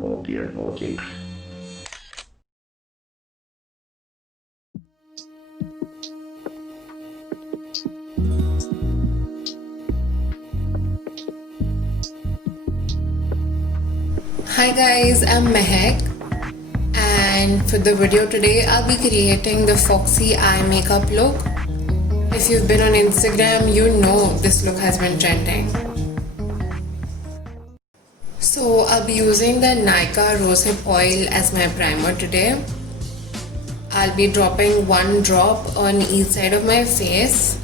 Oh dear, oh dear. Hi guys, I'm Mehak, and for the video today I'll be creating the foxy eye makeup look. If you've been on Instagram, you know this look has been trending. So I'll be using the Nykaa Rosehip Oil as my primer today. I'll be dropping one drop on each side of my face.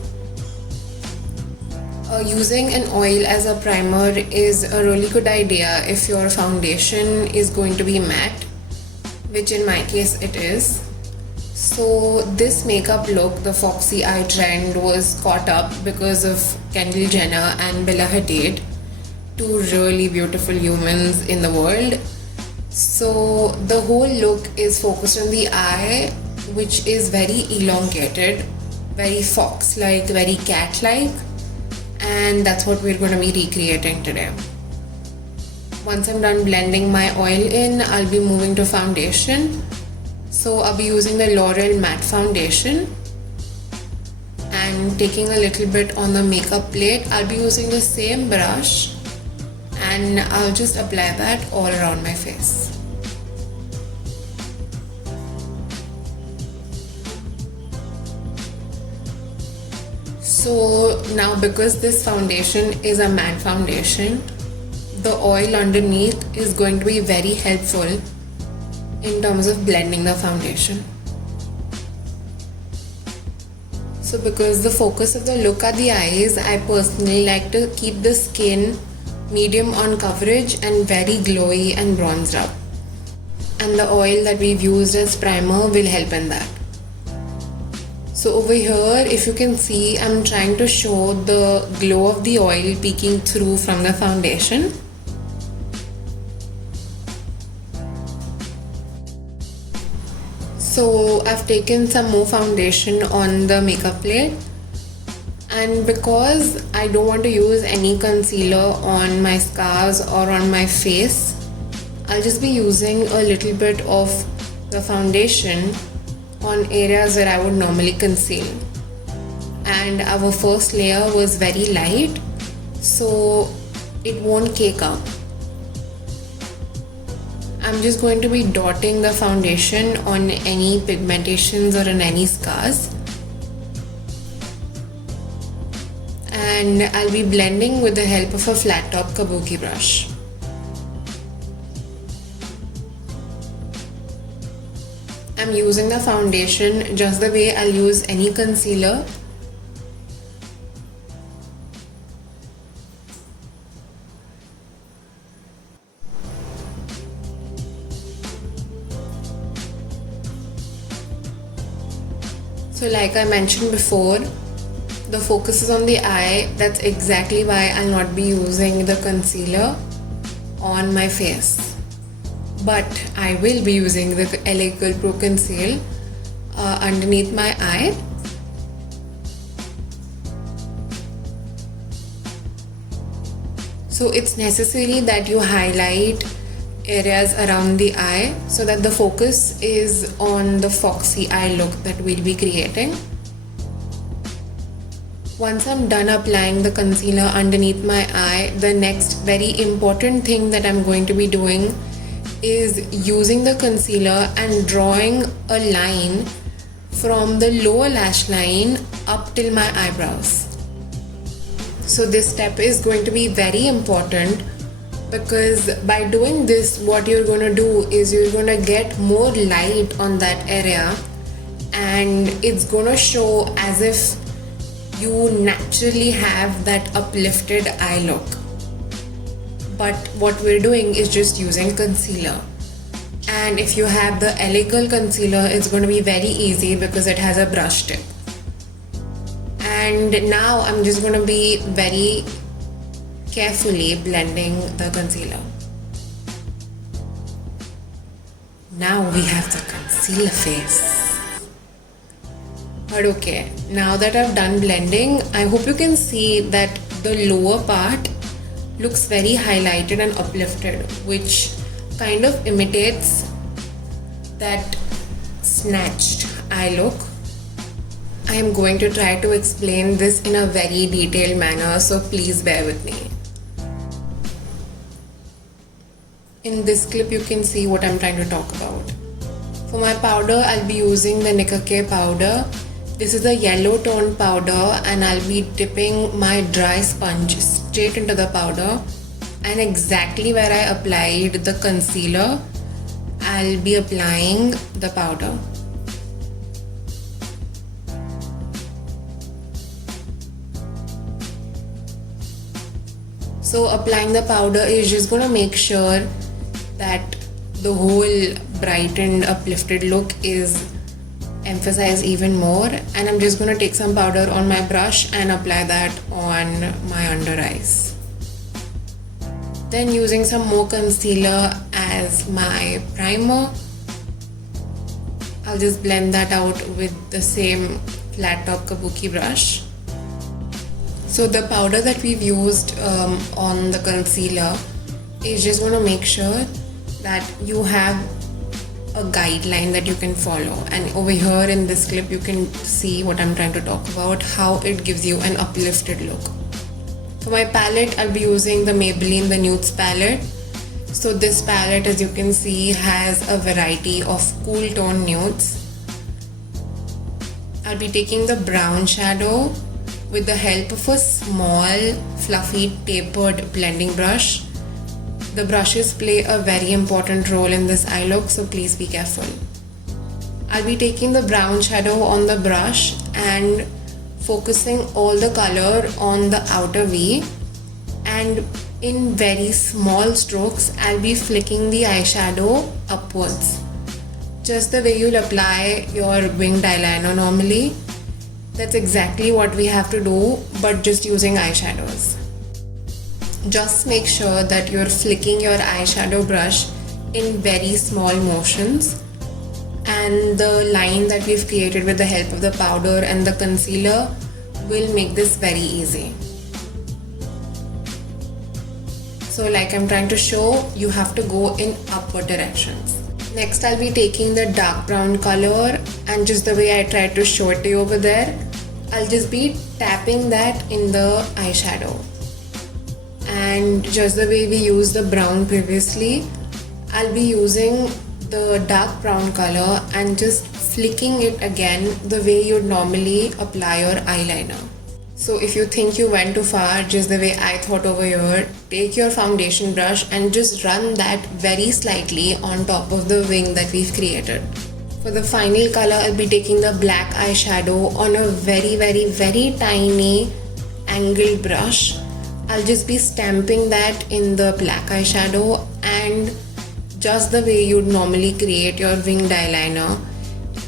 Using an oil as a primer is a really good idea if your foundation is going to be matte, which in my case it is. So this makeup look, the foxy eye trend, was caught up because of Kendall Jenner and Bella Hadid, two really beautiful humans in the world. So the whole look is focused on the eye, which is very elongated, very fox-like, very cat-like, and that's what we're going to be recreating today. Once I'm done blending my oil in, I'll be moving to foundation. So I'll be using the L'Oreal Matte Foundation and taking a little bit on the makeup plate. I'll be using the same brush and I'll just apply that all around my face. So now, because this foundation is a matte foundation, the oil underneath is going to be very helpful in terms of blending the foundation. So because the focus of the look are the eyes, I personally like to keep the skin medium on coverage and very glowy and bronzed up. And the oil that we've used as primer will help in that. So over here, if you can see, I'm trying to show the glow of the oil peeking through from the foundation. So I've taken some more foundation on the makeup plate, and because I don't want to use any concealer on my scars or on my face, I'll just be using a little bit of the foundation on areas where I would normally conceal. And our first layer was very light, so it won't cake up. I'm just going to be dotting the foundation on any pigmentations or on any scars. And I'll be blending with the help of a flat top kabuki brush. I'm using the foundation just the way I'll use any concealer. So like I mentioned before, the focus is on the eye. That's exactly why I'll not be using the concealer on my face. But I will be using the LA Girl Pro Conceal underneath my eye. So it's necessary that you highlight areas around the eye so that the focus is on the foxy eye look that we'll be creating. Once I'm done applying the concealer underneath my eye, the next very important thing that I'm going to be doing is using the concealer and drawing a line from the lower lash line up till my eyebrows. So this step is going to be very important, because by doing this, what you're going to do is you're going to get more light on that area, and it's going to show as if you naturally have that uplifted eye look. But what we're doing is just using concealer. And if you have the LA Girl concealer, it's going to be very easy because it has a brush tip. And now I'm just going to be very carefully blending the concealer. Now we have the concealer face. But okay, now that I've done blending, I hope you can see that the lower part looks very highlighted and uplifted, which kind of imitates that snatched eye look. I am going to try to explain this in a very detailed manner, so please bear with me. In this clip you can see what I'm trying to talk about. For my powder, I'll be using the Nicka K powder. This is a yellow toned powder and I'll be dipping my dry sponge straight into the powder, and exactly where I applied the concealer, I'll be applying the powder. So applying the powder is just going to make sure that the whole brightened, uplifted look is emphasized even more. And I'm just going to take some powder on my brush and apply that on my under eyes. Then using some more concealer as my primer, I'll just blend that out with the same flat top kabuki brush. So the powder that we've used on the concealer is just going to make sure that you have a guideline that you can follow, and over here in this clip you can see what I'm trying to talk about, how it gives you an uplifted look. For my palette, I'll be using the Maybelline The Nudes palette. So this palette, as you can see, has a variety of cool tone nudes. I'll be taking the brown shadow with the help of a small fluffy tapered blending brush. The brushes play a very important role in this eye look, so please be careful. I'll be taking the brown shadow on the brush and focusing all the color on the outer V, and in very small strokes I'll be flicking the eyeshadow upwards, just the way you'll apply your winged eyeliner normally. That's exactly what we have to do, but just using eyeshadows. Just make sure that you're flicking your eyeshadow brush in very small motions, and the line that we've created with the help of the powder and the concealer will make this very easy. So like I'm trying to show, you have to go in upward directions. Next I'll be taking the dark brown color, and just the way I tried to show it to you over there, I'll just be tapping that in the eyeshadow. And just the way we used the brown previously, I'll be using the dark brown color and just flicking it again the way you'd normally apply your eyeliner. So if you think you went too far, just the way I thought over here, take your foundation brush and just run that very slightly on top of the wing that we've created. For the final color, I'll be taking the black eyeshadow on a very tiny angled brush. I'll just be stamping that in the black eyeshadow, and just the way you'd normally create your winged eyeliner,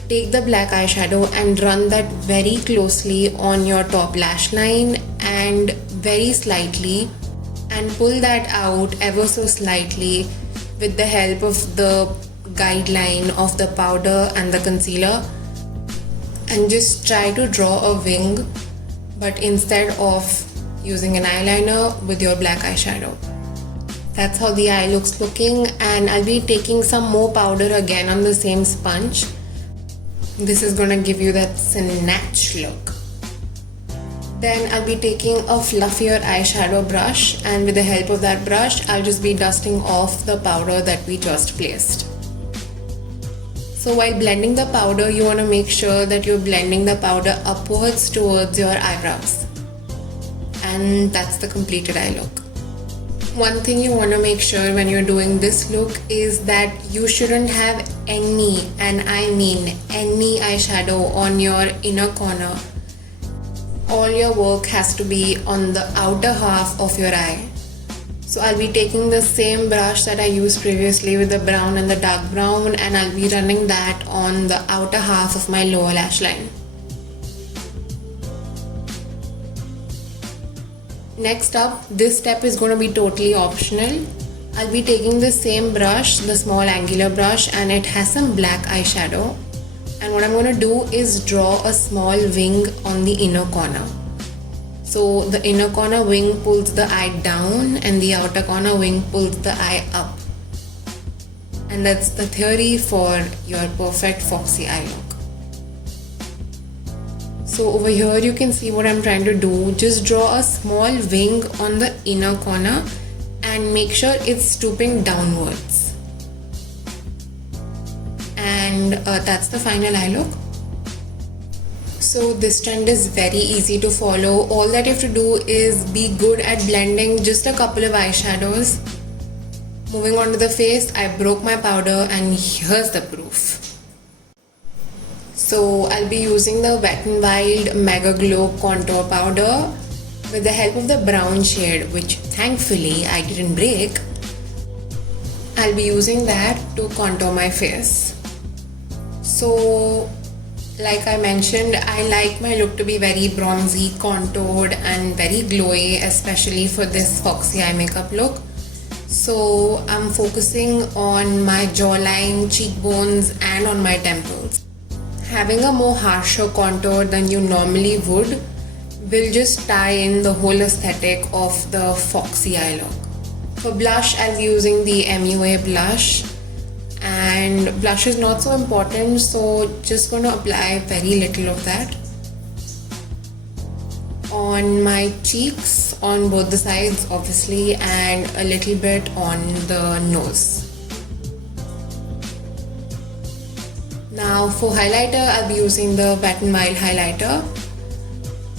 take the black eyeshadow and run that very closely on your top lash line and very slightly, and pull that out ever so slightly with the help of the guideline of the powder and the concealer, and just try to draw a wing, but instead of using an eyeliner, with your black eyeshadow. That's how the eye looks looking, and I'll be taking some more powder again on the same sponge. This is gonna give you that snatch look. Then I'll be taking a fluffier eyeshadow brush, and with the help of that brush, I'll just be dusting off the powder that we just placed. So while blending the powder, you want to make sure that you're blending the powder upwards towards your eyebrows. And that's the completed eye look. One thing you want to make sure when you're doing this look is that you shouldn't have any, and I mean any, eyeshadow on your inner corner. All your work has to be on the outer half of your eye. So I'll be taking the same brush that I used previously with the brown and the dark brown, and I'll be running that on the outer half of my lower lash line. Next up, this step is going to be totally optional. I'll be taking the same brush, the small angular brush, and it has some black eyeshadow. And what I'm going to do is draw a small wing on the inner corner. So the inner corner wing pulls the eye down and the outer corner wing pulls the eye up. And that's the theory for your perfect foxy eye look. So over here you can see what I'm trying to do. Just draw a small wing on the inner corner and make sure it's stooping downwards. And that's the final eye look. So this trend is very easy to follow. All that you have to do is be good at blending just a couple of eyeshadows. Moving on to the face, I broke my powder and here's the proof. So I'll be using the Wet n Wild Mega Glow Contour Powder with the help of the brown shade, which thankfully I didn't break. I'll be using that to contour my face. So like I mentioned, I like my look to be very bronzy, contoured and very glowy, especially for this foxy eye makeup look. So I'm focusing on my jawline, cheekbones and on my temples. Having a more harsher contour than you normally would will just tie in the whole aesthetic of the foxy eye look. For blush, I'll be using the MUA blush, and blush is not so important, so just going to apply very little of that on my cheeks, on both the sides obviously, and a little bit on the nose. Now for highlighter, I'll be using the Wet n Wild highlighter,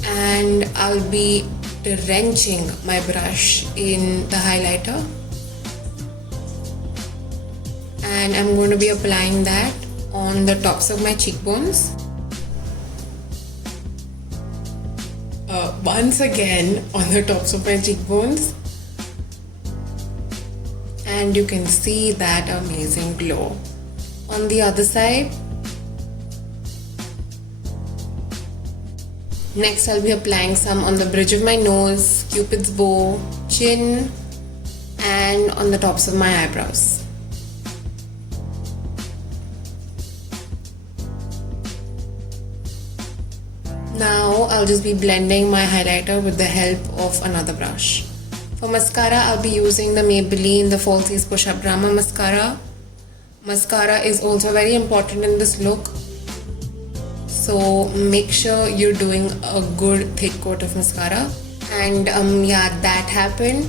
and I'll be drenching my brush in the highlighter, and I'm going to be applying that on the tops of my cheekbones. Once again on the tops of my cheekbones, and you can see that amazing glow. On the other side, next I'll be applying some on the bridge of my nose, cupid's bow, chin and on the tops of my eyebrows. Now I'll just be blending my highlighter with the help of another brush. For mascara, I'll be using the Maybelline The Falsies Push Up Drama Mascara. Mascara is also very important in this look, so make sure you're doing a good thick coat of mascara. And yeah, that happened.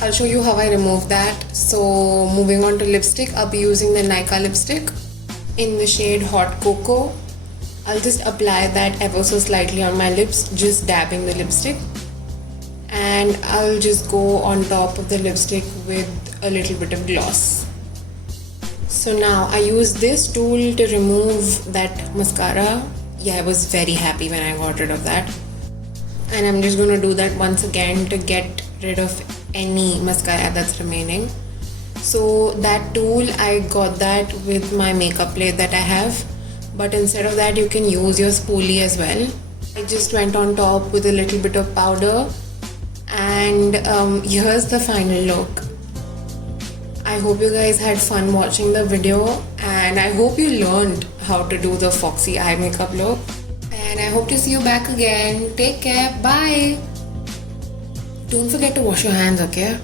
I'll show you how I remove that. So moving on to lipstick, I'll be using the Nykaa lipstick in the shade Hot Cocoa. I'll just apply that ever so slightly on my lips, just dabbing the lipstick, and I'll just go on top of the lipstick with a little bit of gloss. So now I use this tool to remove that mascara. Yeah, I was very happy when I got rid of that, and I'm just going to do that once again to get rid of any mascara that's remaining. So that tool, I got that with my makeup plate that I have, but instead of that you can use your spoolie as well. I just went on top with a little bit of powder, and here's the final look. I hope you guys had fun watching the video, and I hope you learned how to do the foxy eye makeup look, and I hope to see you back again. Take care, bye. Don't forget to wash your hands, okay?